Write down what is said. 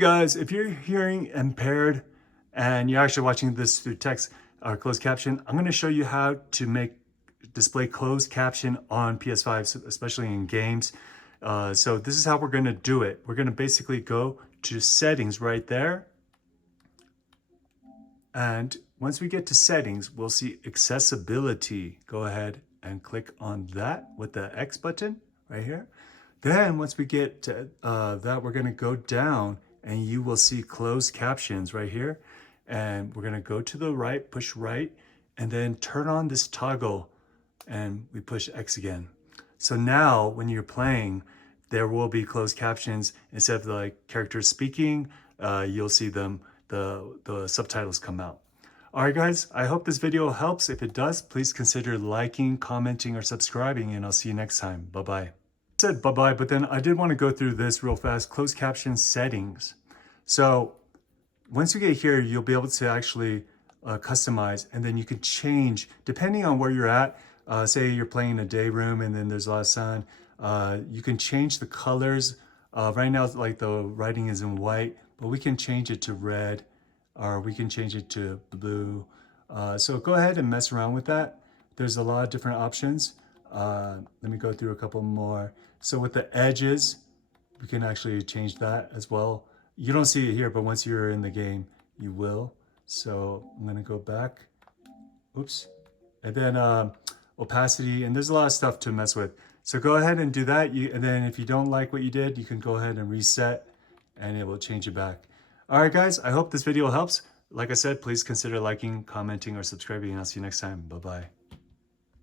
Guys, if you're hearing impaired and you're actually watching this through text or closed caption, I'm going to show you how to make display closed caption on PS5, especially in games. So this is how we're going to do it. We're going to basically go to settings right there. And once we get to settings, we'll see accessibility. Go ahead and click on that with the X button right here. Then once we get to that, we're going to go down and you will see closed captions right here. And we're going to go to the right, push right, and then turn on this toggle and we push X again. So now when you're playing, there will be closed captions. Instead of like characters speaking, you'll see them, the subtitles come out. All right, guys, I hope this video helps. If it does, please consider liking, commenting, or subscribing, and I'll see you next time. Bye-bye. I said bye-bye, but then I did want to go through this real fast, closed caption settings. So once you get here, you'll be able to actually customize, and then you can change, depending on where you're at. Say you're playing in a day room and then there's a lot of sun, you can change the colors. Right now, like the writing is in white, but we can change it to red, or we can change it to blue. So go ahead and mess around with that. There's a lot of different options. Let me go through a couple more. So with the edges, we can actually change that as well. You don't see it here, but once you're in the game, you will. So I'm gonna go back. Oops. And then opacity, and there's a lot of stuff to mess with. So go ahead and do that. And then if you don't like what you did, you can go ahead and reset and it will change it back. All right, guys, I hope this video helps. Like I said, please consider liking, commenting, or subscribing, and I'll see you next time. Bye-bye.